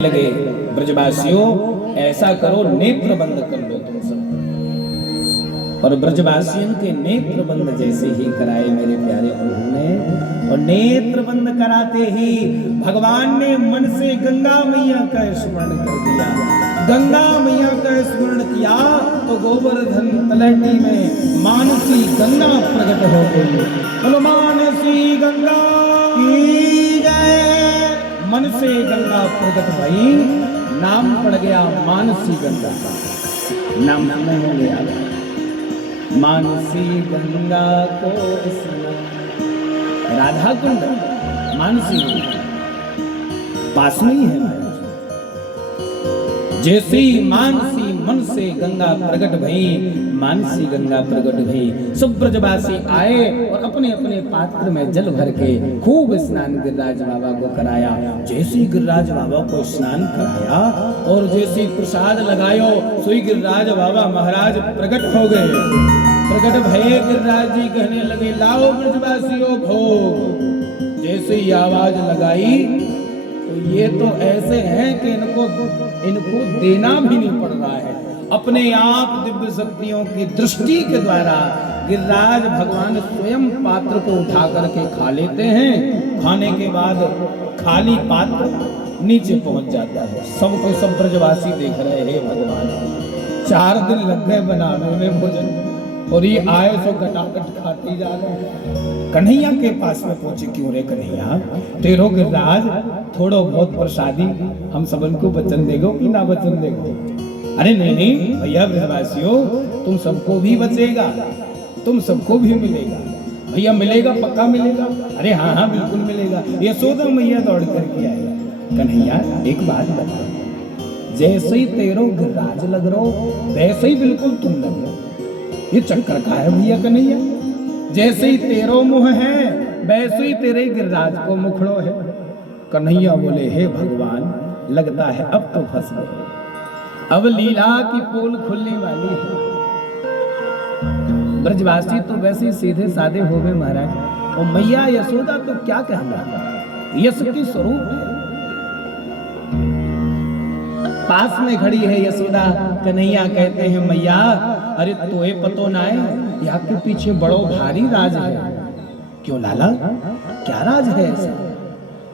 लगे ब्रजवासियों ऐसा करो नेत्र बंद कर लो तुम सब। और ब्रजवासियों के नेत्र बंद जैसे ही कराए मेरे प्यारे प्रभु ने, और नेत्र बंद कराते ही भगवान ने मन से गंगा मैया का स्मरण कर दिया। गंगा मैया का स्मरण किया तो गोवर्धन तलहटी में मानसी गंगा प्रकट हो गई। बोलो मानसी गंगा की जय। मन से गंगा प्रकट भई, नाम पड़ गया मानसी गंगा का। नाम में हो गया मानसी गंगा को राधा कुंड मानसी पास में ही है। जैसे मानसी मन से गंगा प्रकट भई, मानसी गंगा प्रकट भई, सब ब्रजवासी आए और अपने अपने पात्र में जल भर के खूब स्नान गिरिराज बाबा को कराया। जैसे गिरिराज बाबा को स्नान कराया और जैसे प्रसाद लगायो, सोई गिरिराज बाबा महाराज प्रकट हो गए। प्रकट भये गिरिराज जी कहने लगे लाओ ब्रजवासियों भोग। जैसे ही आवाज लगाई तो ये तो ऐसे हैं कि इनको देना भी नहीं पड़ रहा है। अपने आप दिव्य शक्तियों की दृष्टि के द्वारा गिरिराज भगवान स्वयं पात्र को उठा करके खा लेते हैं। खाने के बाद खाली पात्र नीचे पहुंच जाता है। सबको सब ब्रजवासी देख रहे हैं भगवान 4 दिन लग गए बनाने में भोजन, और ये आए सो घटाघट खाते जा रहे। कन्हैया के पास में पहुंचे, क्यों रे कन्हैया तेरो गिरिराज थोड़ो बहुत प्रसादी हम सबन को वचन देगो कि ना वचन देगो। अरे नहीं नहीं भैया ब्रजवासियों, तुम सबको भी बचेगा, तुम सबको भी मिलेगा भैया, मिलेगा पक्का मिलेगा। अरे हाँ हाँ बिल्कुल मिलेगा। यशोदा मैया दौड़ करके आई। कन्हैया एक बात बता, जैसे ही तेरो गिरिराज लग रहो वैसे ही बिल्कुल तुम लग रहो। ये चक्कर का है भैया कन्हैया, जैसे ही तेरो मुंह है वैसे ही तेरे गिरिराज को मुखड़ो है। कन्हैया बोले हे भगवान, लगता है अब तो फंस गए, अब लीला की पोल खुलने वाली है। ब्रजवासी तो वैसे ही सीधे साधे हो गए महाराज, और मैया यशोदा तो क्या कहना, यश की स्वरूप है। पास में खड़ी है यशोदा। कन्हैया कहते हैं मैया अरे तोए पतो ना है यहाँ के पीछे बड़ो भारी राज है। क्यों लाला, क्या राज है ऐसा?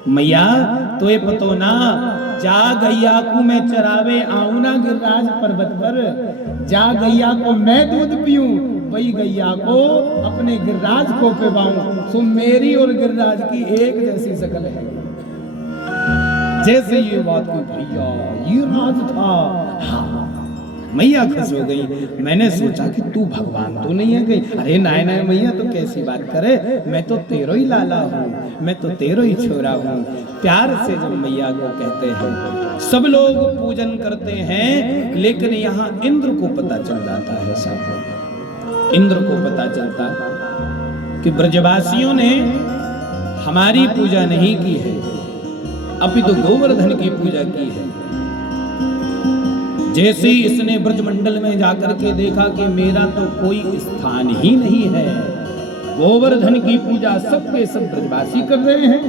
मैया तोए पतो ना, जा गैया को मैं चरावे आऊं ना गिरिराज पर्वत पर, जा गैया को मैं दूध पीऊं, वही गैया को अपने गिरिराज को पिवाऊं। सो मेरी और गिरिराज की एक जैसी शकल है। जैसे ये बात की भैया ये राज था। हाँ मैया खुश हो गई। मैंने सोचा कि तू भगवान तो नहीं है गई। अरे नाय नाय मैया तो कैसी बात करे, मैं तो तेरो ही लाला हूँ, मैं तो तेरो ही छोरा हूँ। प्यार से जब मैया को कहते हैं सब लोग पूजन करते हैं, लेकिन यहाँ इंद्र को पता चल जाता है। सब इंद्र को पता चलता कि ब्रजवासियों ने हमारी पूजा नहीं की है, अपितु गोवर्धन की पूजा की है। जैसे ही इसने ब्रजमंडल में जाकर के देखा कि मेरा तो कोई स्थान ही नहीं है, गोवर्धन की पूजा सबके सब ब्रजवासी कर रहे हैं,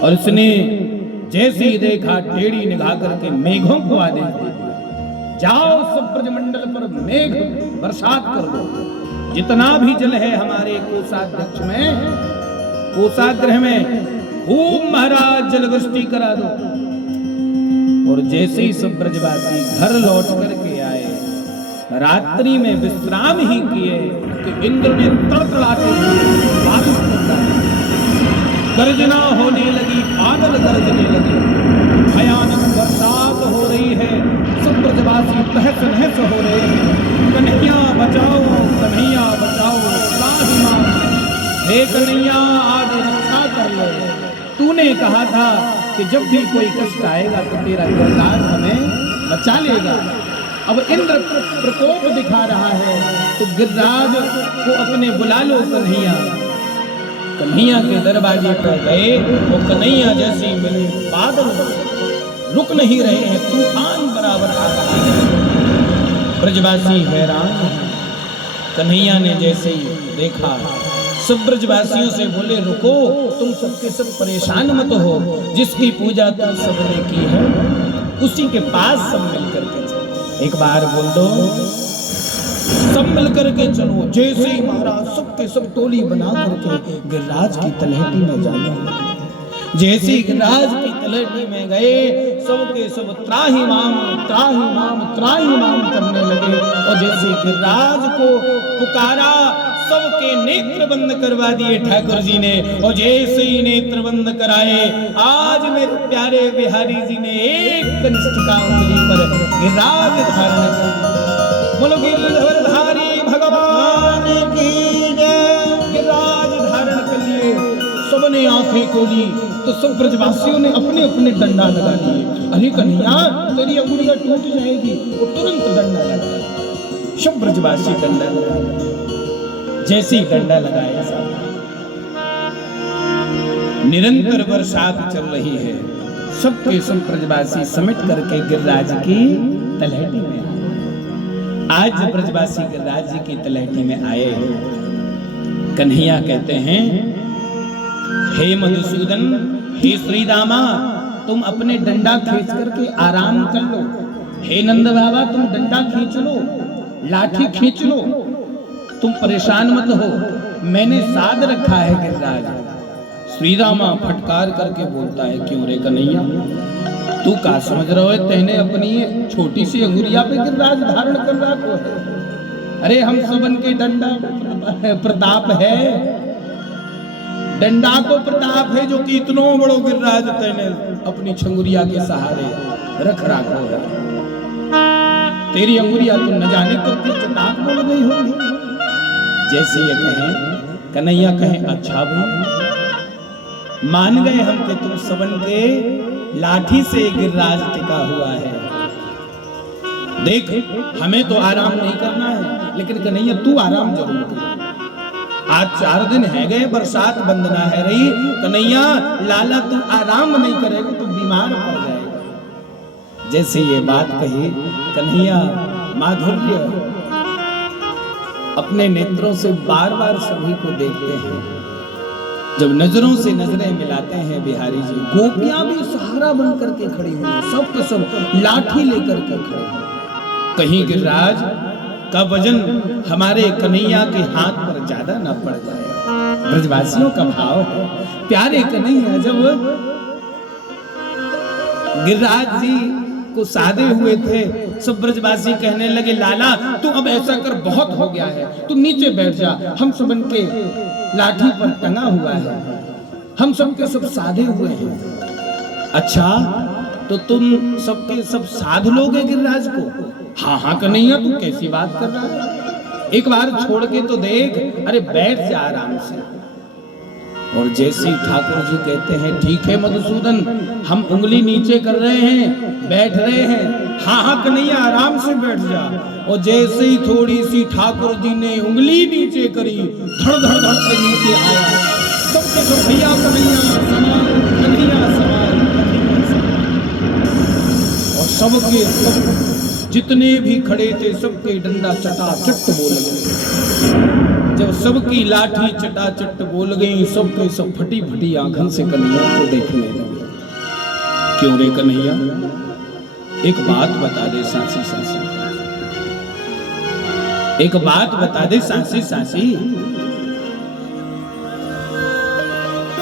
और इसने जैसे ही देखा टेढ़ी निगाह करके मेघों को आदेश दे दिया, जाओ सब ब्रजमंडल पर मेघ बरसात कर दो। जितना भी जल है हमारे कोषाध्यक्ष में, कोषागृह में खूब महाराज जलवृष्टि करा दो। और जैसे ही सब ब्रजवासी घर लौट करके आए, रात्रि में विश्राम ही किए कि इंद्र ने तड़तड़ाते बारिश करता है। गर्जना होने लगी, बादल गरजने लगे, भयानक बरसात हो रही है। सब ब्रजवासी तहस नहस हो रहे हैं। कन्हैया बचाओ, कन्हैया बचाओ, त्राहि माम। हे कन्हैया आज रक्षा कर लो, तूने कहा था कि जब भी कोई कष्ट आएगा तो तेरा गिरिराज हमें बचा लेगा। अब इंद्र प्रकोप दिखा रहा है तो गिरिराज को अपने बुला लो कन्हैया। कन्हैया के दरवाजे पर गए, वो कन्हैया जैसी मिले, बादल रुक नहीं रहे हैं, तूफान बराबर आ रहा है। ब्रजवासी हैरान। कन्हैया ने जैसे ही देखा सब ब्रजवासियों से बोले रुको, तुम सबके सब परेशान मत हो, जिसकी पूजा तुम सबने की है उसी के पास सब मिलकर के चलो। एक बार बोल दो, सब मिलकर के चलो। जैसे ही महाराज सबके सब टोली बना करके गिरिराज की तलहटी में जाने लगे। जैसे गिरिराज की तलहटी में गए, सबके सब त्राहिमाम त्राहिमाम त्राहिमाम करने लगे। और जैसे गिरिराज को पुकारा, सबके नेत्र बंद करवा दिए ठाकुर जी ने। और जैसे ही नेत्र बंद कराए, आज मेरे प्यारे बिहारी जी ने एक कनिष्ठिका उंगली पर गिरिराज धारण कर। बोलो गिरधरधारी भगवान की जय। गिरिराज धारण कर लिए, सबने आंखें खोली तो सब ब्रजवासियों ने अपने अपने डंडा लगा लिए। अरे कन्हैया, तेरी अंगुलियां टूट जाएगी। वो तुरंत डंडा लगा, सब ब्रजवासी डंडा लगा। जैसे ही डंडा लगाया, निरंतर बरसात चल रही है। सबके सब ब्रजवासी समेट करके गिरिराज की तलहटी में आज ब्रजवासी गिरिराज जी की तलहटी में आए। कन्हैया कहते हैं, हे मधुसूदन, हे श्री रामा, तुम अपने डंडा खींच करके आराम कर लो। हे नंद बाबा, तुम डंडा खींच लो, लाठी खींच लो, तुम परेशान मत हो, मैंने साध रखा है गिरिराज। श्री रामा फटकार करके बोलता है, क्यों रे कन्हैया, तू का समझ रहा है, तेने अपनी छोटी सी अंगुलिया पे गिरिराज धारण कर रहा है। अरे हम सबन के डंडा प्रताप है, डंडा को प्रताप है, जो कि इतनो बड़ो गिरिराज तेने अपनी छंगुरिया के सहारे रख रखा है। तेरी अंगुलिया तो न जाने कब की चटाक बोल गई होगी। जैसे ये कहें, कन्हैया कहें, अच्छा भी मान गए हम कि तुम सबन के लाठी से गिरिराज टिका हुआ है। देख, हमें तो आराम नहीं करना है, लेकिन कन्हैया तू आराम जरूर कर। आज 4 दिन है गए, बरसात बंद ना है रही। कन्हैया लाला, तू आराम नहीं करेगा तो बीमार पड़ जाएगा। जैसे ये बात कही, कन्हैया माधुर्य अपने नेत्रों से बार बार सभी को देखते हैं। जब नजरों से नजरें मिलाते हैं बिहारी जी, गोपियां भी सहारा बन करके खड़ी हुई, सब के सब लाठी लेकर के खड़े हैं। कहीं गिरिराज का वजन हमारे कन्हैया के हाथ पर ज्यादा न पड़ जाए। ब्रजवासियों का भाव है, प्यारे कन्हैया जब गिरिराज जी को साधे हुए थे, सब ब्रजवासी कहने लगे, लाला तू अब ऐसा कर, बहुत हो गया है, तू नीचे बैठ जा, हम सबन के लाठी पर टंगा हुआ है, हम सबके सब साधे हुए हैं। अच्छा, तो तुम सबके सब साध लोगे गिरिराज को? हाँ हाँ कन्हैया, तू कैसी बात कर रहा है, एक बार छोड़ के तो देख। अरे बैठ जा आराम से। और जैसे ही ठाकुर जी कहते हैं, ठीक है मधुसूदन, हम उंगली नीचे कर रहे हैं, बैठ रहे हैं। हाँ हाँ कन्हैया, आराम से बैठ जा। और जैसे ही थोड़ी सी ठाकुर जी ने उंगली नीचे करी, धड़ धड़ धड़ से नीचे आया। सबके सब भैया कन्हैया समान, कन्हैया समान, कन्हैया समान। और सबके सब जितने भी खड़े थे, सबके डंडा चटाचट बोल गए। जब सबकी लाठी चटाचट बोल गई, सबके सब फटी फटी आंखों से कन्हैया को देखने लगे। क्यों रे कन्हैया, एक बात बता दे सासी सासी, एक बात बता दे सासी सासी,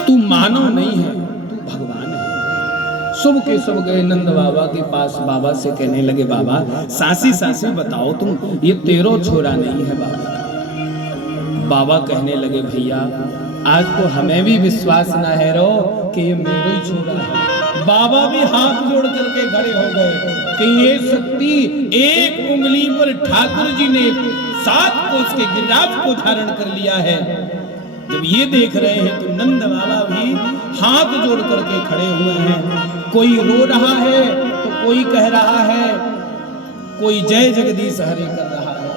तू मानव नहीं है, तू भगवान है। सब के सब गए नंद बाबा के पास, बाबा से कहने लगे, बाबा सासी सासी बताओ, तुम ये तेरो छोरा नहीं है बाबा। बाबा कहने लगे, भैया आज तो हमें भी विश्वास ना है रो कि ये मेरा ही छोरा है। बाबा भी हाथ जोड़ करके खड़े हो गए कि ये शक्ति एक उंगली पर ठाकुर जी ने 7 कोस के गिरिराज को धारण कर लिया है। जब ये देख रहे हैं तो नंद बाबा भी हाथ जोड़ करके खड़े हुए हैं। कोई रो रहा है तो कोई कह रहा है, कोई जय जगदीश हरे कर रहा है,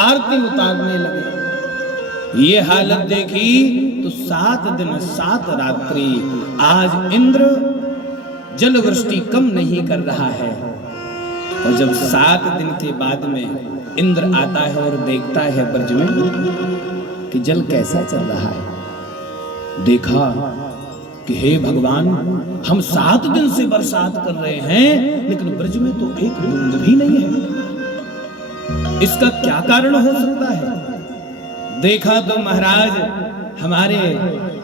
आरती उतारने लगे। ये हालत देखी तो 7 दिन 7 रात्रि आज इंद्र जल वृष्टि कम नहीं कर रहा है। और जब 7 दिन के बाद में इंद्र आता है और देखता है ब्रज में कि जल कैसा चल रहा है। देखा कि हे भगवान, हम 7 दिन से बरसात कर रहे हैं लेकिन ब्रज में तो एक बूंद भी नहीं है। इसका क्या कारण हो सकता है? देखा तो महाराज हमारे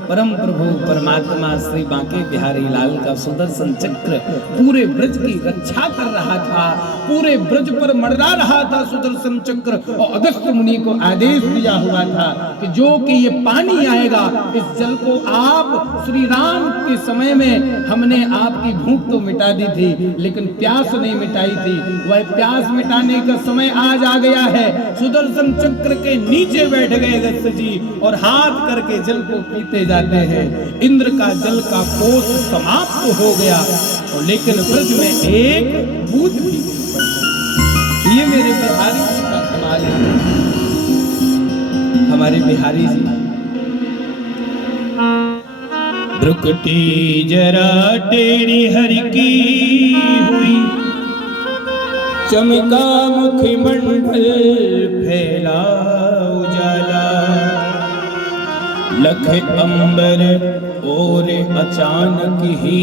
परम प्रभु परमात्मा श्री बांके बिहारी लाल का सुदर्शन चक्र पूरे ब्रज की रक्षा कर रहा था, पूरे ब्रज पर मंडरा रहा था सुदर्शन चक्र। और अगस्त्य मुनि को आदेश दिया हुआ था कि जो कि ये पानी आएगा, इस जल को आप श्री राम के समय में हमने आपकी भूख तो मिटा दी थी लेकिन प्यास नहीं मिटाई थी, वह प्यास मिटाने का समय आज आ गया है। सुदर्शन चक्र के नीचे बैठ गए अगस्त्य जी और हाथ करके जल को पीते जाते हैं। इंद्र का जल का कोष समाप्त हो गया और लेकिन ब्रज में एक बूंद भी नहीं। ये मेरे बिहारी जी का कमाल है। हमारे बिहारी जी भ्रुकुटी जरा टेढ़ी हर की हुई, चमका मुखमंडल फैला उजाला, लख अंबर और अचानक ही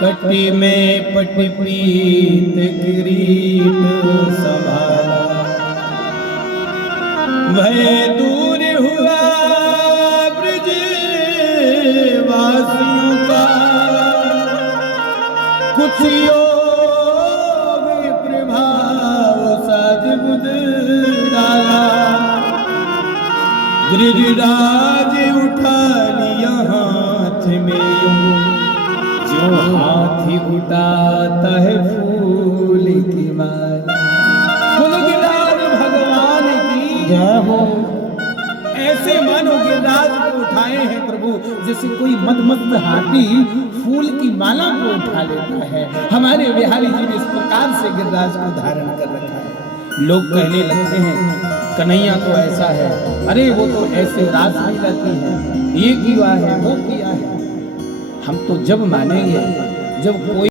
कटी में पटपीत किरीट संभाला। भय दूर हुआ ब्रज वासियों का, कुछ योग प्रभाव साध बुध डाला। गिरिराज उठा लिया हाथ में यूं, जो हाथी उठाता है फूल की माला। बोलो गिरिराज भगवान की जय हो। ऐसे मानो गिरिराज को उठाए हैं प्रभु जैसे कोई मदमस्त हाथी फूल की माला को उठा लेता है। हमारे बिहारी जी ने इस प्रकार से गिरिराज को धारण कर रखा है। लोग कहने लगते हैं कन्हैया तो ऐसा है, अरे वो तो ऐसे रास लीलाती है, ये किया है वो किया है। हम तो जब मानेंगे जब कोई